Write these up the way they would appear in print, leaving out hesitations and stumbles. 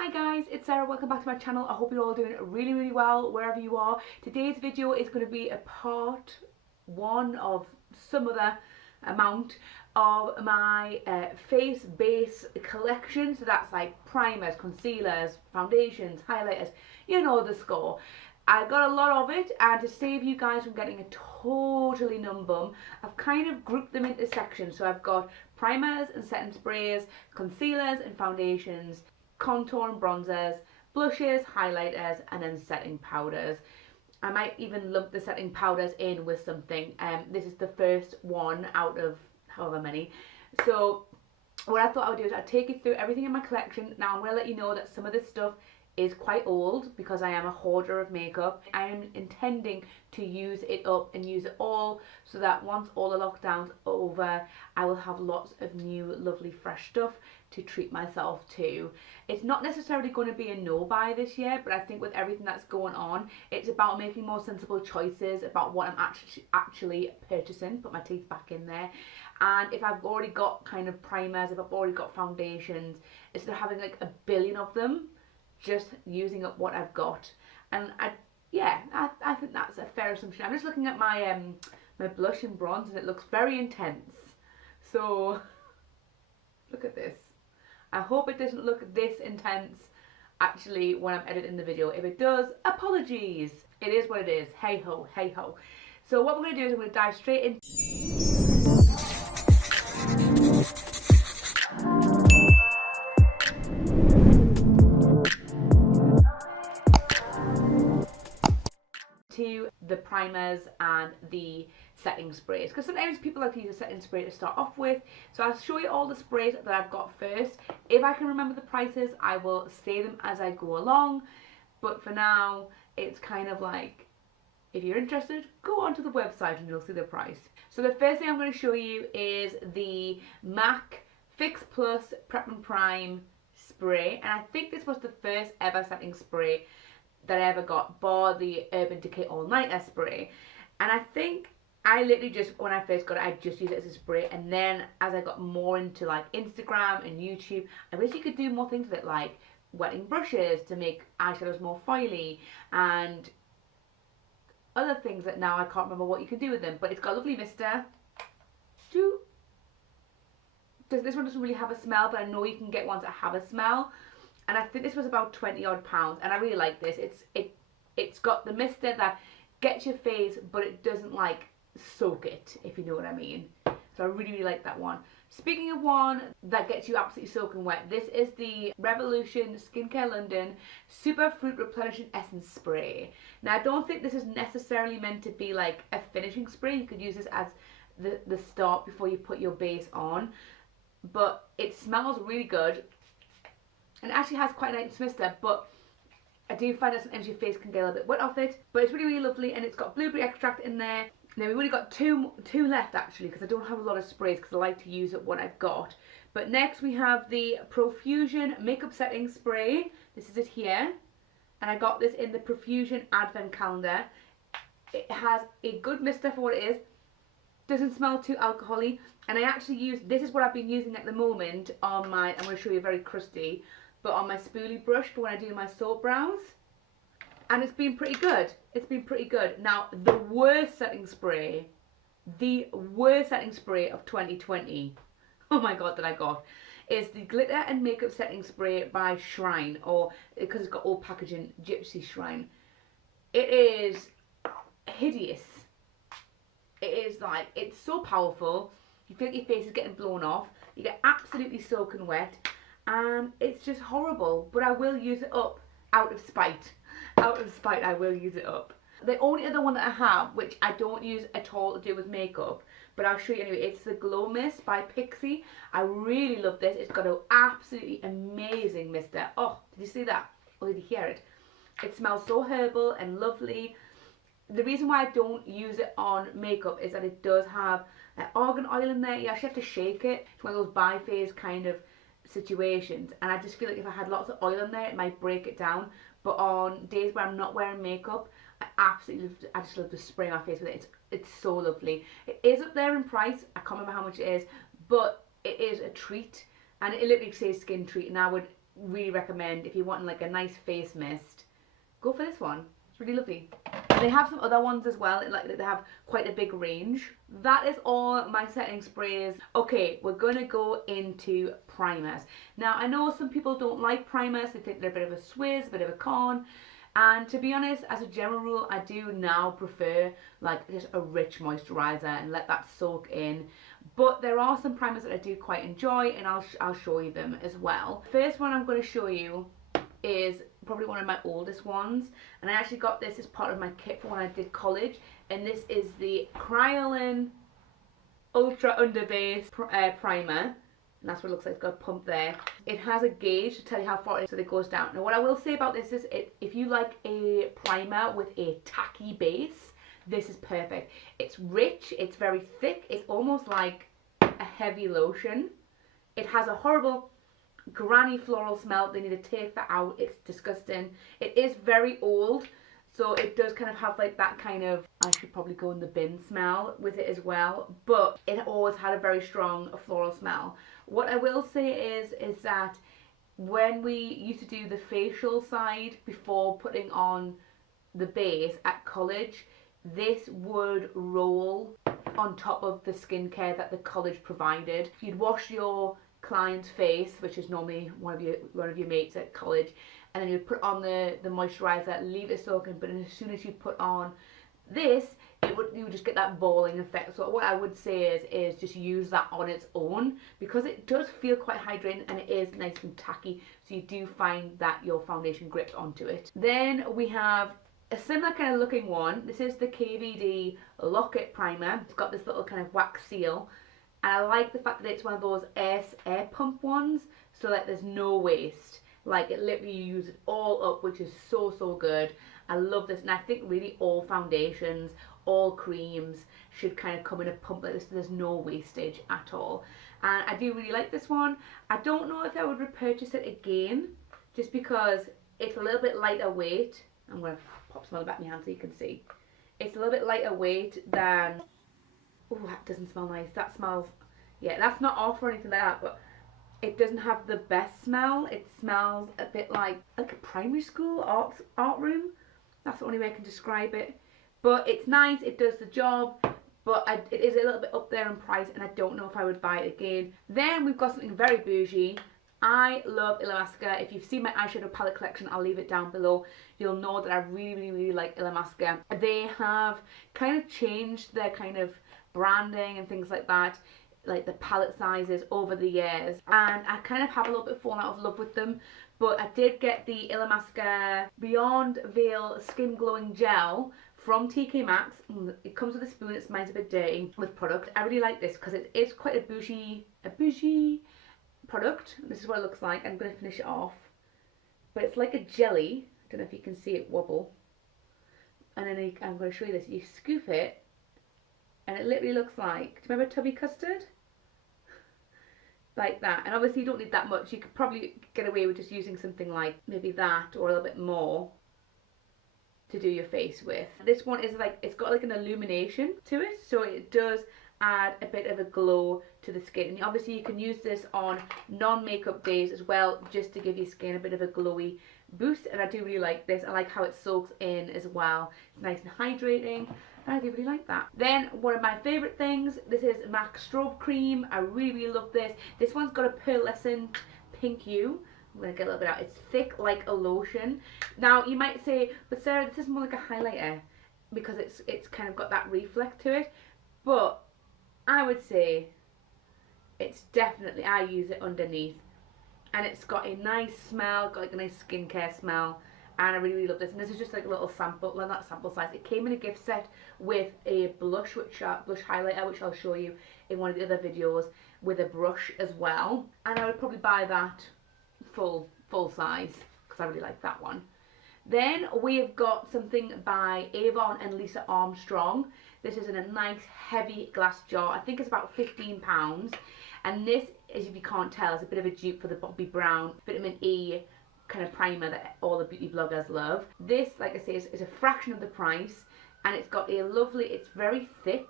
Hi guys, it's Sarah. Welcome back to my channel. I hope you're all doing really well wherever you are. Today's video is going to be a part one of some other amount of my face base collection. So that's like primers, concealers, foundations, highlighters, you know the score. I got a lot of it, and to save you guys from getting a totally numb bum, I've kind of grouped them into sections. So I've got primers and setting sprays, concealers and foundations, contour and bronzers, blushes, highlighters, and then setting powders. I might even lump the setting powders in with something. This is the first one out of however many. So what I thought I would do is I'd take you through everything in my collection. Now I'm going to let you know that some of this stuff is quite old because I am a hoarder of makeup. I am intending to use it up and use it all so that once all the lockdowns are over, I will have lots of new lovely fresh stuff to treat myself to. It's not necessarily going to be a no buy this year, but I think with everything that's going on, it's about making more sensible choices about what I'm actually purchasing. Put my teeth back in there. And if I've already got kind of primers, if I've already got foundations, instead of having like a billion of them, just using up what I've got. And I think that's a fair assumption. I'm just looking at my my blush and bronze, and it looks very intense. So look at this. I hope it doesn't look this intense actually when I'm editing the video. If it does, apologies. It is what it is. Hey ho, hey ho. So what we're going to do is I'm going to dive straight in. To the primers and the setting sprays, because sometimes people like to use a setting spray to start off with. So I'll show you all the sprays that I've got first. If I can remember the prices, I will say them as I go along, but for now it's kind of like, if you're interested, go onto the website and you'll see the price. So the first thing I'm going to show you is the MAC Fix Plus Prep and Prime spray, and I think this was the first ever setting spray that I ever got, bar the Urban Decay All Nighter spray. And I think I literally just, when I first got it, I just used it as a spray, and then as I got more into like Instagram and YouTube, I wish you could do more things with it, like wetting brushes to make eyeshadows more foily, and other things that now I can't remember what you can do with them. But it's got a lovely mister. This one doesn't really have a smell, but I know you can get ones that have a smell. And I think this was about 20 odd pounds, and I really like this. It's got the mister that gets your face, but it doesn't like soak it, if you know what I mean. So I really like that one. Speaking of one that gets you absolutely soaking wet, this is the Revolution Skincare London Super Fruit Replenishing Essence Spray. Now I don't think this is necessarily meant to be like a finishing spray. You could use this as the start before you put your base on, but it smells really good. And it actually has quite a nice mister, but I do find that sometimes your face can get a little bit wet off it. But it's really lovely, and it's got blueberry extract in there. Now we've only got two left actually, because I don't have a lot of sprays because I like to use up what I've got. But next we have the Profusion Makeup Setting Spray. This is it here. And I got this in the Profusion Advent Calendar. It has a good mister for what it is. Doesn't smell too alcohol-y. And I actually use, this is what I've been using at the moment on my, I'm going to show you very crusty, but on my spoolie brush for when I do my soap brows. And it's been pretty good. It's been pretty good. Now, the worst setting spray of 2020, oh my god, that I got, is the Glitter and Makeup Setting Spray by Shrine, or because it's got old packaging, Gypsy Shrine. It is hideous. It is like, it's so powerful. You feel like your face is getting blown off. You get absolutely soaking wet. And it's just horrible. But I will use it up out of spite. Out of spite, I will use it up. The only other one that I have, which I don't use at all to do with makeup, but I'll show you anyway, it's the Glow Mist by Pixie. I really love this. It's got an absolutely amazing mister. Oh, did you see that? Or did you hear it? It smells so herbal and lovely. The reason why I don't use it on makeup is that it does have argan oil in there. You actually have to shake it. It's one of those biphase kind of situations, and I just feel like if I had lots of oil in there, it might break it down. But on days where I'm not wearing makeup, I just love to spray my face with it. It's so lovely. It is up there in price. I can't remember how much it is, but it is a treat, and it literally says skin treat, and I would really recommend if you want like a nice face mist, go for this one. It's really lovely. They have some other ones as well, like they have quite a big range. That is all my setting sprays. Okay, we're gonna go into primers. Now I know some people don't like primers, they think they're a bit of a swizz, a bit of a con. And to be honest, as a general rule, I do now prefer like just a rich moisturiser and let that soak in. But there are some primers that I do quite enjoy, and I'll show you them as well. First one I'm going to show you is probably one of my oldest ones, and I actually got this as part of my kit for when I did college, and this is the Kryolan Ultra Underbase Primer. And that's what it looks like. It's got a pump there. It has a gauge to tell you how far it is, so it goes down. Now what I will say about this is if you like a primer with a tacky base, this is perfect. It's rich, it's very thick, it's almost like a heavy lotion. It has a horrible granny floral smell. They need to take that out. It's disgusting. It is very old, so it does kind of have like that kind of, I should probably go in the bin smell with it as well, but it always had a very strong floral smell. What I will say is that when we used to do the facial side before putting on the base at college, this would roll on top of the skincare that the college provided. You'd wash your client's face, which is normally one of your mates at college, and then you'd put on the moisturiser, leave it soaking, but as soon as you put on this, you would just get that balling effect. So what I would say is just use that on its own, because it does feel quite hydrating and it is nice and tacky, so you do find that your foundation grips onto it. Then we have a similar kind of looking one. This is the Kvd Locket Primer. It's got this little kind of wax seal, and I like the fact that it's one of those air pump ones, so that there's no waste. Like, it literally, you use it all up, which is so good. I love this, and I think really all foundations, all creams should kind of come in a pump like this, so there's no wastage at all. And I do really like this one. I don't know if I would repurchase it again, just because it's a little bit lighter weight. I'm going to pop some on the back of my hand so you can see. It's a little bit lighter weight than, oh, that doesn't smell nice. That smells, yeah, that's not off or anything like that, but it doesn't have the best smell. It smells a bit like a primary school art room. That's the only way I can describe it. But it's nice, it does the job, but it is a little bit up there in price, and I don't know if I would buy it again. Then we've got something very bougie. I love Illamasqua. If you've seen my eyeshadow palette collection, I'll leave it down below. You'll know that I really like Illamasqua. They have kind of changed their kind of branding and things like that, like the palette sizes over the years, and I kind of have a little bit fallen out of love with them. But I did get the Illamasqua Beyond Veil Skin Glowing Gel from TK Maxx. It comes with a spoon. It smells a bit dirty with product. I really like this because it is quite a bougie product. This is what it looks like. I'm going to finish it off, but it's like a jelly. I don't know if you can see it wobble. And then I'm going to show you this. You scoop it, and it literally looks like, do you remember Tubby Custard? Like that. And obviously you don't need that much. You could probably get away with just using something like maybe that or a little bit more to do your face with. This one is like, it's got like an illumination to it, so it does add a bit of a glow to the skin. And obviously you can use this on non-makeup days as well, just to give your skin a bit of a glowy boost. And I do really like this. I like how it soaks in as well. It's nice and hydrating, and I do really like that. Then one of my favourite things, this is MAC Strobe Cream. I really love this. This one's got a pearlescent pink hue. I'm going to get a little bit out. It's thick like a lotion. Now you might say, but Sarah, this is more like a highlighter because it's kind of got that reflect to it. But I would say it's definitely, I use it underneath, and it's got a nice smell, got like a nice skincare smell, and I really love this. And this is just like a little sample, well, not sample size. It came in a gift set with a blush, blush highlighter, which I'll show you in one of the other videos, with a brush as well. And I would probably buy that full size because I really like that one. Then we've got something by Avon and Lisa Armstrong. This is in a nice heavy glass jar. I think it's about £15. And this, as if you can't tell, is a bit of a dupe for the Bobbi Brown Vitamin E kind of primer that all the beauty bloggers love. This, like I say, is a fraction of the price, and it's got a lovely, it's very thick,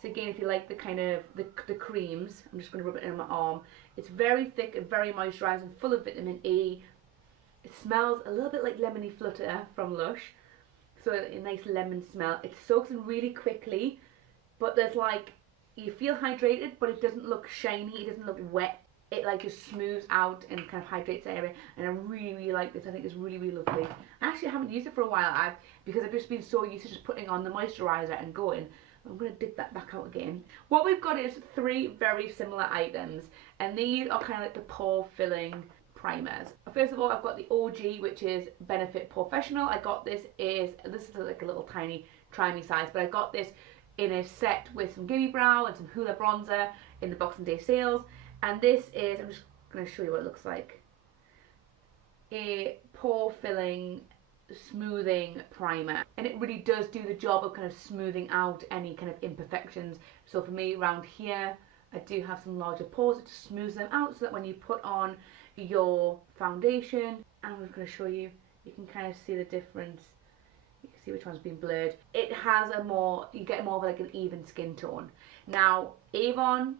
So again, if you like the kind of the creams, I'm just going to rub it in my arm. It's very thick and very moisturising, full of vitamin E. It smells a little bit like Lemony Flutter from Lush. So a nice lemon smell. It soaks in really quickly, but there's like, you feel hydrated, but it doesn't look shiny, it doesn't look wet. It like just smooths out and kind of hydrates the area, and I really, really like this. I think it's really, really lovely. I actually haven't used it for a while, because I've just been so used to just putting on the moisturiser and going. I'm going to dip that back out again. What we've got is 3 very similar items, and these are kind of like the pore filling primers. First of all, I've got the OG, which is Benefit Porefessional. I got this is like a little tiny try me size, but I got this in a set with some Gimme Brow and some Hoola bronzer in the Boxing Day sales. And this is, I'm just going to show you what it looks like, a pore filling smoothing primer, and it really does do the job of kind of smoothing out any kind of imperfections. So for me around here, I do have some larger pores. It just smooths them out so that when you put on your foundation, and I'm just going to show you, you can kind of see the difference. You can see which one's been blurred. It has a more, you get more of like an even skin tone. Now Avon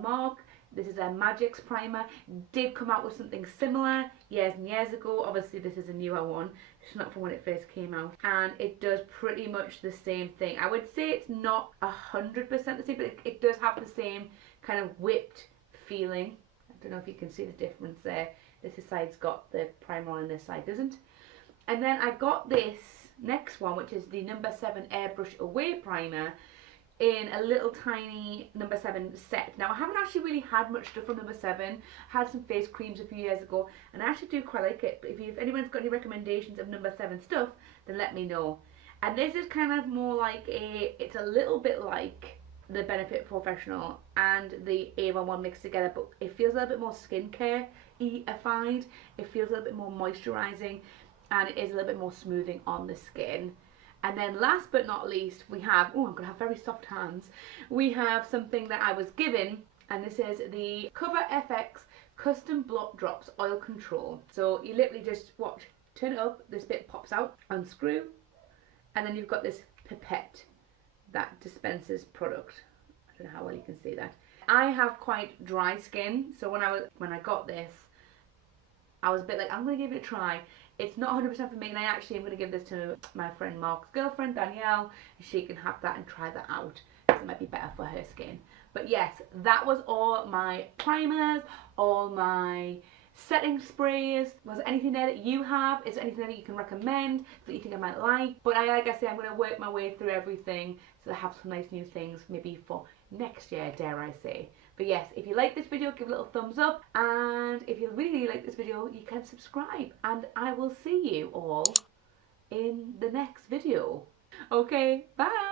Mark, this is a Magic's primer, did come out with something similar years and years ago. Obviously this is a newer one, it's not from when it first came out, and it does pretty much the same thing. I would say it's not 100% the same, but it does have the same kind of whipped feeling. I don't know if you can see the difference there. This side's got the primer on and this side doesn't. And then I got this next one, which is the number 7 Airbrush Away primer in a little tiny number 7 set. Now I haven't actually really had much stuff from number 7. I had some face creams a few years ago, and I actually do quite like it. But if anyone's got any recommendations of number 7 stuff, then let me know. And this is kind of more like it's a little bit like the Benefit Porefessional and the Avon one mixed together, but it feels a little bit more skincare-ified. It feels a little bit more moisturising, and it is a little bit more smoothing on the skin. And then last but not least, we have, oh, I'm going to have very soft hands. We have something that I was given, and this is the Cover FX Custom Blot Drops Oil Control. So you literally just, watch, turn it up, this bit pops out, unscrew, and then you've got this pipette that dispenses product. I don't know how well you can see that. I have quite dry skin, so when I got this, I was a bit like, I'm going to give it a try. It's not 100% for me, and I actually am going to give this to my friend Mark's girlfriend, Danielle, and she can have that and try that out, because it might be better for her skin. But yes, that was all my primers, all my setting sprays. Was there anything there that you have? Is there anything that you can recommend that you think I might like? But like I say, I'm going to work my way through everything so I have some nice new things maybe for next year, dare I say. But yes, if you like this video, give it a little thumbs up, and if you really like this video, you can subscribe, and I will see you all in the next video. Okay, bye!